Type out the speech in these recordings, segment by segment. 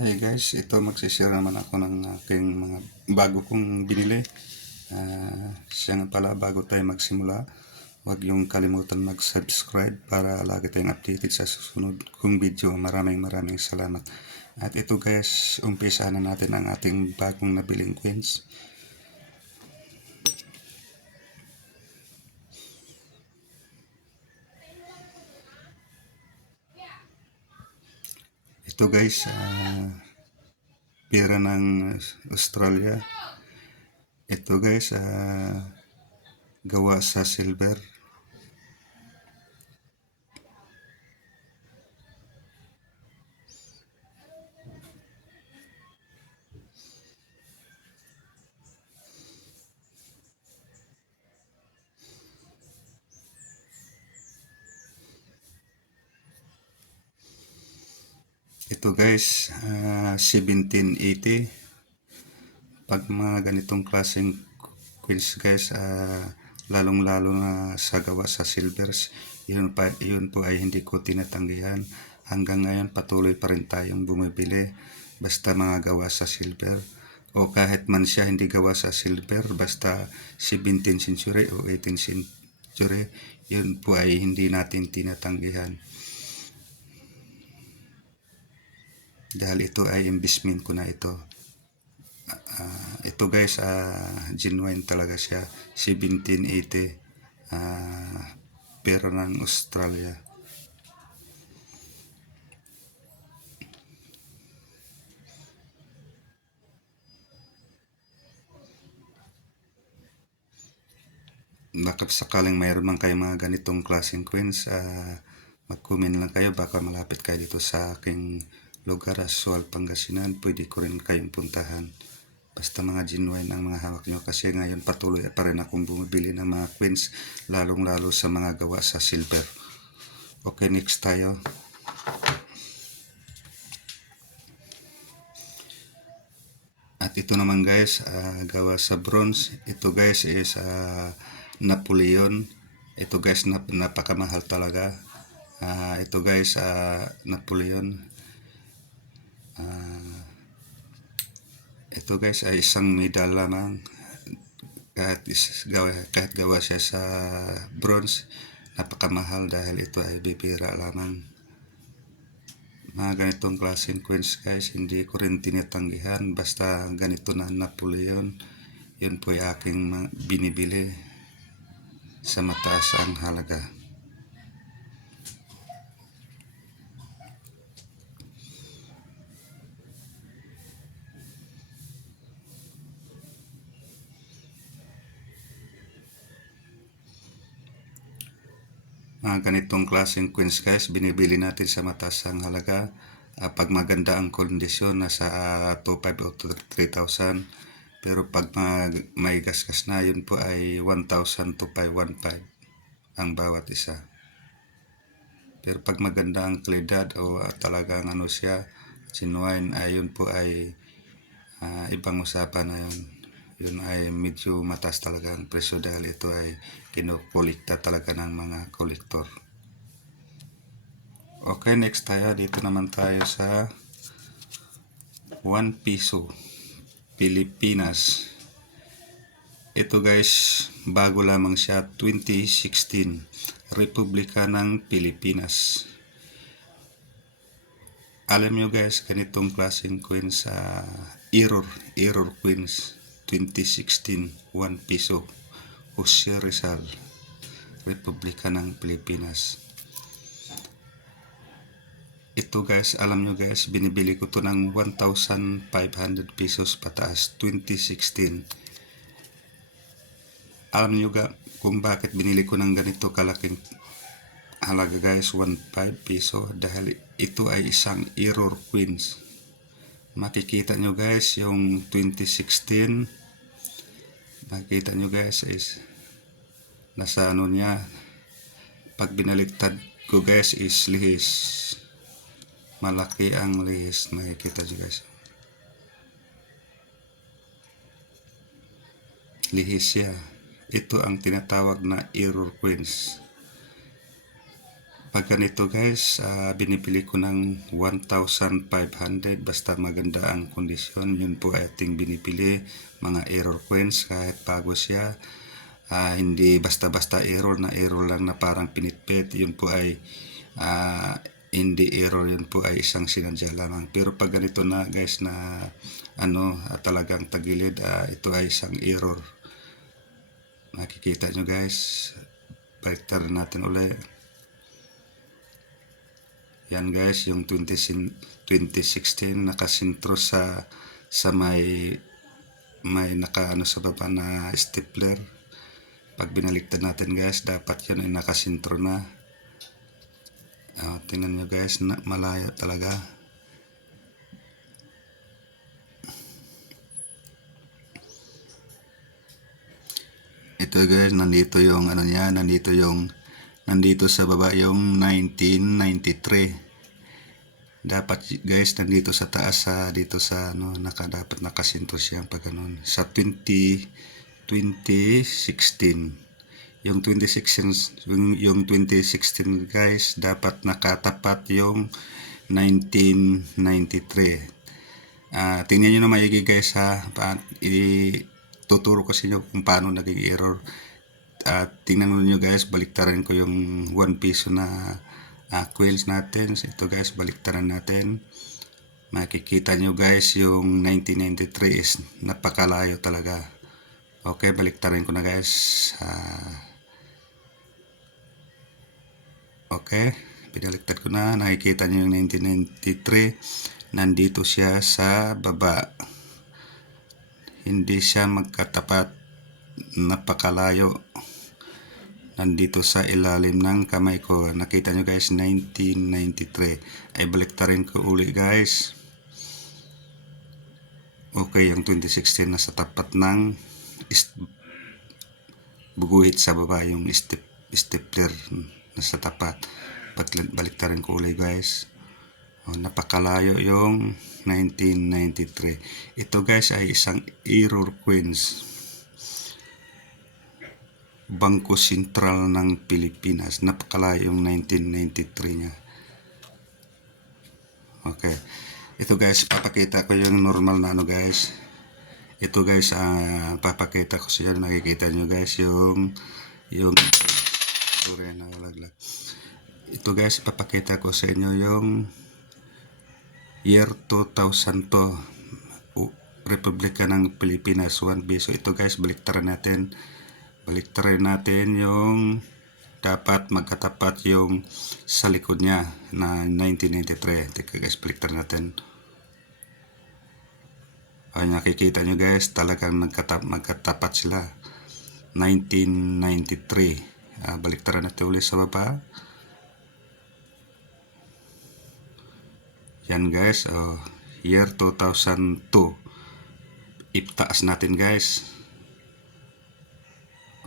Hi guys, ito magsishare naman ako ng aking mga bago kong binili. Siya nga pala, bago tayo magsimula, huwag yung kalimutan mag-subscribe para lagi tayong updated sa susunod kong video. Maraming salamat. At ito guys, umpisa na natin ang ating bagong nabiling coins. Ito guys, pera ng Australia. Ito guys, gawa sa silver. Ito guys, 1780. Pag mga ganitong klaseng coins guys, lalong-lalo na sa gawa sa silvers, yun po ay hindi ko tinatanggihan. Hanggang ngayon patuloy pa rin tayong bumibili basta mga gawa sa silver. O kahit man siya hindi gawa sa silver, basta 17th century o 18th century, yun po ay hindi natin tinatanggihan. Dahil ito ay investment ko na ito. Ito guys, genuine talaga siya. 1780, pero ng Australia. Baka sakaling mayroon man kayo mga ganitong klaseng coins, mag-comment lang kayo. Baka malapit kayo dito sa aking lugar, Sual, Pangasinan. Pwede ko rin kayong puntahan. Basta mga genuine ang mga hawak nyo, kasi ngayon patuloy pa rin akong bumibili ng mga coins, lalong-lalo sa mga gawa sa silver. Okay, next tayo. At ito naman guys, gawa sa bronze. Ito guys is Napoleon. Ito guys, napakamahal talaga. Ito guys, Napoleon. Ito guys ay isang medal lamang. Kahit gawa siya sa bronze, napakamahal dahil ito ay bibira lamang. Mga ganitong klaseng coins guys, hindi ko rin tinatanggihan. Basta ganito na Napoleon, yun po ay aking binibili sa mataas ang halaga. Mga ganitong klaseng coins guys, binibili natin sa mataas ang halaga. Pag maganda ang kondisyon, nasa 2,500 o 3,000. Pero pag may gasgas na, yun po ay 1,000 to 515 ang bawat isa. Pero pag maganda ang kalidad o talagang ano siya, genuine, ayun po ay ibang usapan na yun. Yun ay medyo mataas talaga ang presyo dahil ito ay kinukulikta talaga ng mga kolektor. Okay, next tayo. Dito naman tayo sa 1 piso Pilipinas. Ito guys, bago lamang siya, 2016, Republika ng Pilipinas. Alam nyo guys, ganitong klaseng coins sa error coins, 2016, 1 piso, Jose Rizal, Republika ng Pilipinas. Ito guys, alam nyo guys, binibili ko to ng 1,500 pesos pataas, 2016. Alam nyo kung bakit binili ko ng ganito kalaking halaga guys, 1,500 peso, dahil ito ay isang error coins. Makikita nyo guys yung 2016, makikita nyo guys is nasa ano niya, pag binaliktad ko guys is lihis, malaki ang lihis, makikita nyo guys, lihis siya. Ito ang tinatawag na error coins. Pag ganito guys, binibili ko ng 1,500 basta maganda ang kondisyon. Yun po ay ating binibili, mga error coins kahit bago siya. Hindi basta-basta error lang na parang pinitpit. Yun po ay hindi error, yun po ay isang sinadya lamang. Pero pag ganito na guys na talagang tagilid, ito ay isang error. Makikita nyo guys, baliktad natin ulit. Yan guys, yung 2016 nakasintro sa may nakaano sa baba na stapler. Pag binaliktad natin guys, dapat yan ay nakasintro na. Tingnan nyo guys, malayo talaga. Ito guys, nandito yung nandito sa baba yung 1993. Dapat guys nandito sa taas, dito sa dapat nakasinto siya pag ganun. Sa 2016 yung 2016 guys, dapat nakatapat yung 1993. Tingnan nyo na maigi guys tuturo ko sa inyo kung paano naging error. Tingnan nyo guys, baliktaran ko yung 1 piso na coins natin. Ito guys, baliktaran natin. Makikita nyo guys, yung 1993 is napakalayo talaga. Okay, baliktaran ko na guys. Okay, pinaliktad ko na. Nakikita nyo yung 1993. Nandito siya sa baba. Hindi siya magkatapat. Napakalayo. Nandito sa ilalim ng kamay ko. Nakita nyo guys, 1993. Ay baliktarin ko uli guys. Okay, yung 2016 nasa tapat ng buguhit sa baba, yung stapler nasa tapat. Baliktarin ko uli guys. Napakalayo yung 1993. Ito guys ay isang error coins. Bangko Sentral ng Pilipinas. Napakalayo yung 1993 niya. Okay. Ito guys, papakita ko yung normal na guys. Ito guys, papakita ko sa inyo. Nakikita nyo guys yung ito guys, papakita ko sa inyo yung year 2000 to. Republika ng Pilipinas, 1 piso. Ito guys, baliktaran natin. Baliktarin natin yung dapat magkatapat yung sa likod niya na 1993. Teka guys, baliktarin natin. Nakikita nyo guys, talagang magkatapat sila. 1993. Baliktarin natin ulit sa baba. Yan guys, year 2002. Itaas natin guys.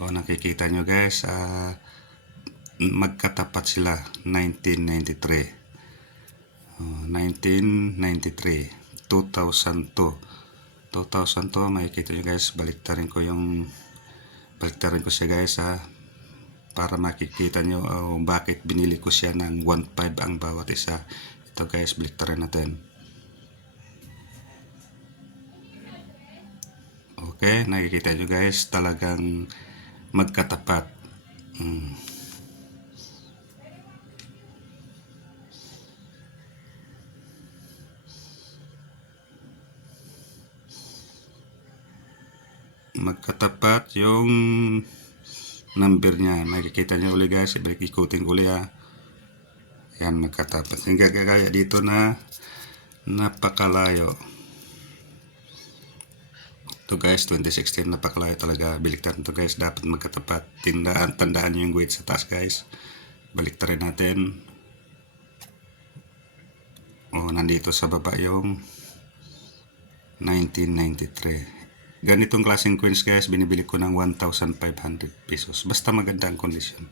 Nakikita nyo guys, magkatapat sila. 1993, 2002, makikita nyo guys. Baliktarin ko siya guys, para makikita nyo bakit binili ko siya ng 1.5 ang bawat isa. Ito guys, baliktarin natin. Okay, nakikita nyo guys, talagang magkatapat. Magkatapat yung number niya. Makikita nyo ulit guys, ikutin ko ulit yan, magkatapat. Hindi kagaya dito na napakalayo. Ito guys, 2016, napakalayo talaga. Baliktarin ito guys, dapat magkatapat. Tandaan nyo yung weight sa taas guys. Baliktarin natin. Nandito sa baba yung 1993. Ganitong klaseng coins guys, binibili ko ng 1,500 pesos. Basta maganda ang kondisyon.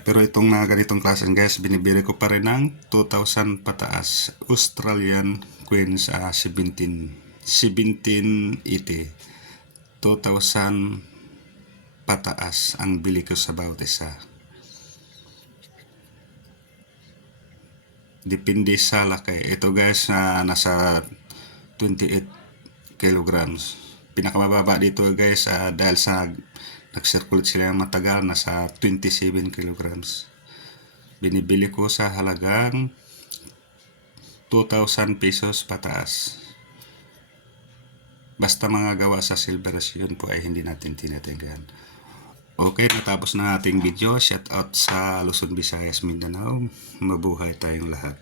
Pero itong mga ganitong klaseng guys, binibili ko pa rin ng 2,000 pataas. Australian coins, 1780. 2,000 pataas ang bili ko sa bawat isa. Depende sa laki. Ito guys, nasa 28 kilograms. Pinakamababa dito guys, dahil sa nag-circulate sila ng matagal, nasa 27 kilograms. Binibili ko sa halagang 2,000 pesos pataas. Basta mga gawa sa silver, yun po ay hindi natin tinatanggihan. Okay, natapos na ating video. Shout out sa Luzon, Visayas, Mindanao. Mabuhay tayong lahat.